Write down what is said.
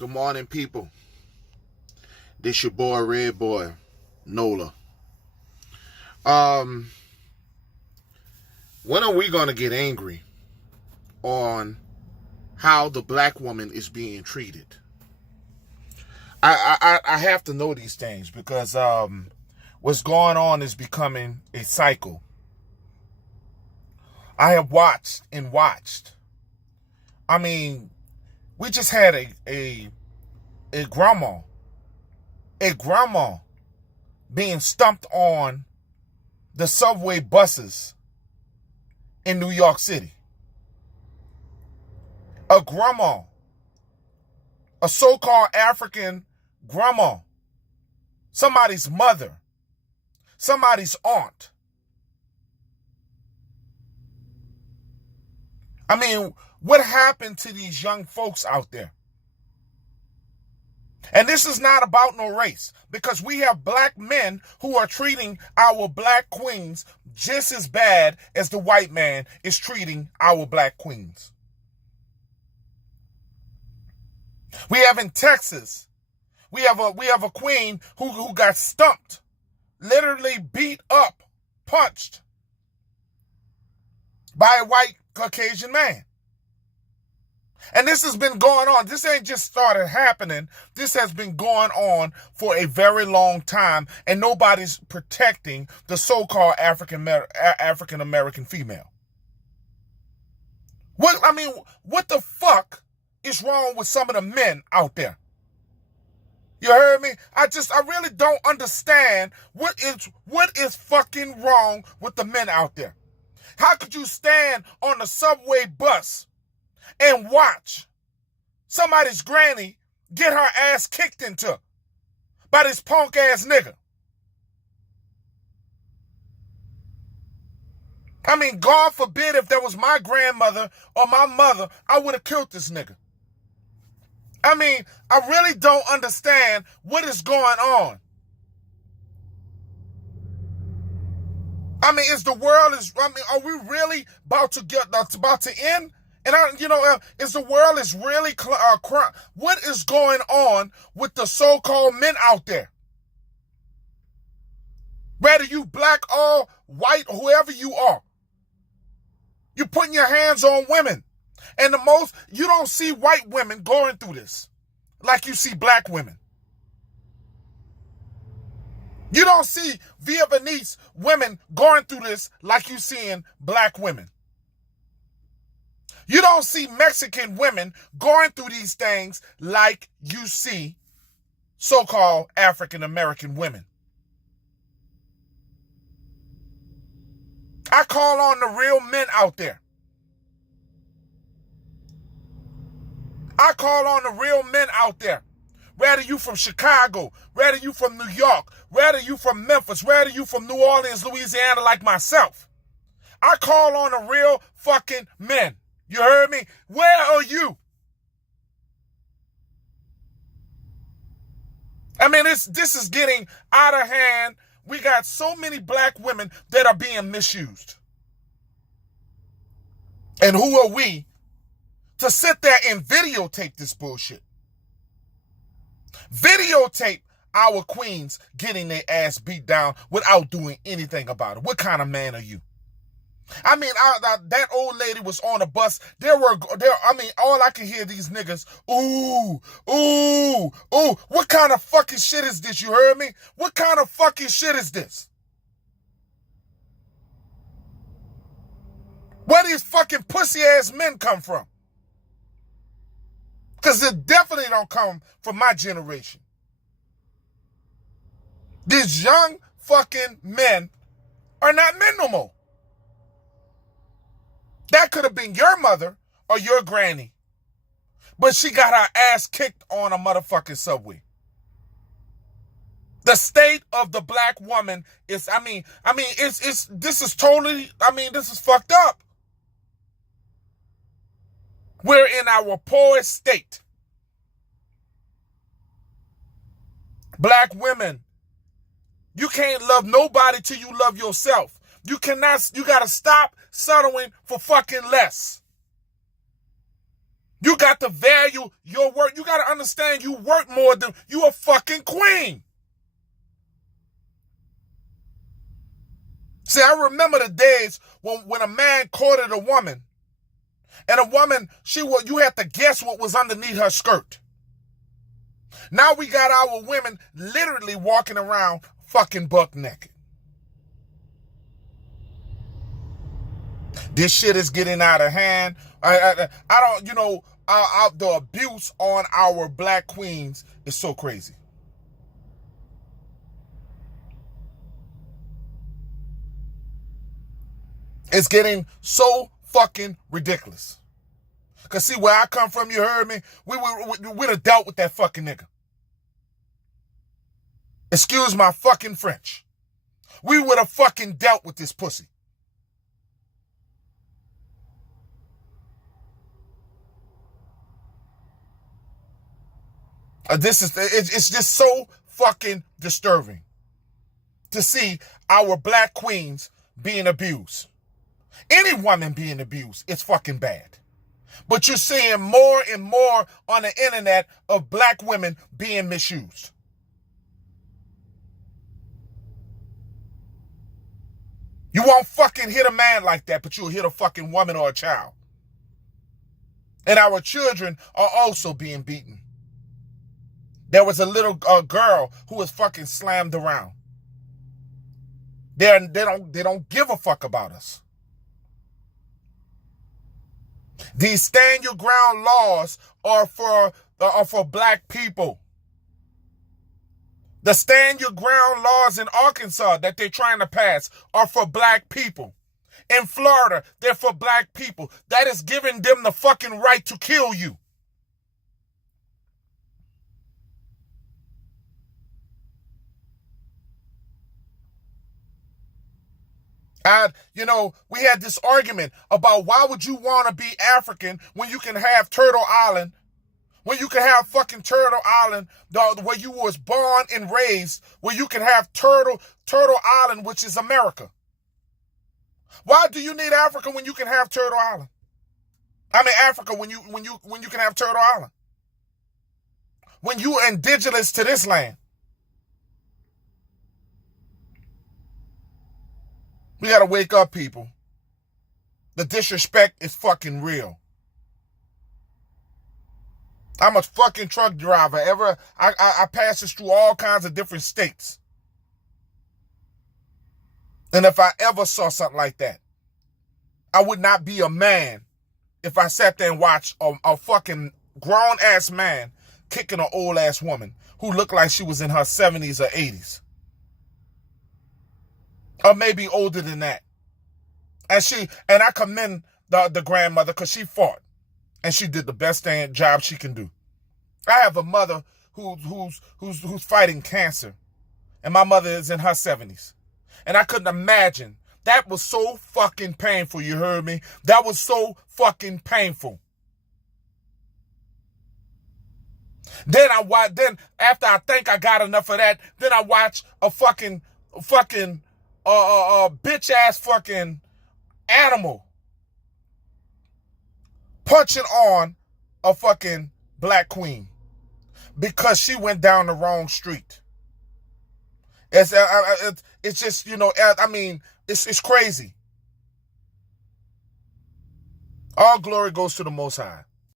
Good morning, people. This your boy, Red Boy, Nola. When are we gonna get angry on how the black woman is being treated? I have to know these things because what's going on is becoming a cycle. I have watched and watched. I mean, we just had a grandma being stumped on the subway buses in New York City. A grandma, a so-called African grandma, somebody's mother, somebody's aunt. I mean, what happened to these young folks out there? And this is not about no race, because we have black men who are treating our black queens just as bad as the white man is treating our black queens. We have in Texas, we have a queen who got stumped, literally beat up, punched by a white Caucasian man. And this has been going on. This ain't just started happening. This has been going on for a very long time, and nobody's protecting the so-called African American female. What the fuck is wrong with some of the men out there? You heard me? I really don't understand what is fucking wrong with the men out there. How could you stand on the subway bus and watch somebody's granny get her ass kicked into by this punk ass nigga? I mean, God forbid if that was my grandmother or my mother, I would have killed this nigga. I mean, I really don't understand what is going on. I mean, are we really about to end? And is the world is really what is going on with the so-called men out there? Whether you black or white, whoever you are, you're putting your hands on women. And you don't see white women going through this like you see black women. You don't see Vietnamese women going through this like you seeing black women. You don't see Mexican women going through these things like you see so-called African American women. I call on the real men out there. I call on the real men out there. Whether you from Chicago, whether you from New York, whether you from Memphis, whether you from New Orleans, Louisiana like myself. I call on the real fucking men. You heard me? Where are you? I mean, this is getting out of hand. We got so many black women that are being misused. And who are we to sit there and videotape this bullshit? Videotape our queens getting their ass beat down without doing anything about it. What kind of man are you? I mean, that old lady was on a bus. All I can hear these niggas, ooh, ooh, ooh. What kind of fucking shit is this? You heard me? What kind of fucking shit is this? Where these fucking pussy ass men come from? Because they definitely don't come from my generation. These young fucking men are not men no more. That could have been your mother or your granny. But she got her ass kicked on a motherfucking subway. The state of the black woman is, this is fucked up. We're in our poorest state. Black women, you can't love nobody till you love yourself. You gotta stop settling for fucking less. You got to value your work. You got to understand you work more than you a fucking queen. See, I remember the days when a man courted a woman, and a woman, you had to guess what was underneath her skirt. Now we got our women literally walking around fucking buck naked. This shit is getting out of hand. I don't, the abuse on our black queens is so crazy. It's getting so fucking ridiculous. Because see, where I come from, you heard me, we'd have dealt with that fucking nigga. Excuse my fucking French. We would have fucking dealt with this pussy. It's just so fucking disturbing to see our black queens being abused. Any woman being abused is fucking bad. But you're seeing more and more on the internet of black women being misused. You won't fucking hit a man like that, but you'll hit a fucking woman or a child. And our children are also being beaten. There was a little girl who was fucking slammed around. They don't give a fuck about us. These stand your ground laws are for black people. The stand your ground laws in Arkansas that they're trying to pass are for black people. In Florida, they're for black people. That is giving them the fucking right to kill you. We had this argument about why would you want to be African when you can have Turtle Island, when you can have fucking Turtle Island, where you was born and raised, where you can have Turtle Island, which is America. Why do you need Africa when you can have Turtle Island? I mean Africa when you can have Turtle Island. When you are indigenous to this land. We gotta wake up, people. The disrespect is fucking real. I'm a fucking truck driver. I pass this through all kinds of different states. And if I ever saw something like that, I would not be a man if I sat there and watched a fucking grown-ass man kicking an old-ass woman who looked like she was in her 70s or 80s. Or maybe older than that. And I commend the grandmother because she fought. And she did the best job she can do. I have a mother who's fighting cancer. And my mother is in her 70s. And I couldn't imagine. That was so fucking painful, you heard me? That was so fucking painful. Then after I think I got enough of that, then I watch a fucking bitch ass fucking animal punching on a fucking black queen because she went down the wrong street. It's just, it's crazy. All glory goes to the Most High.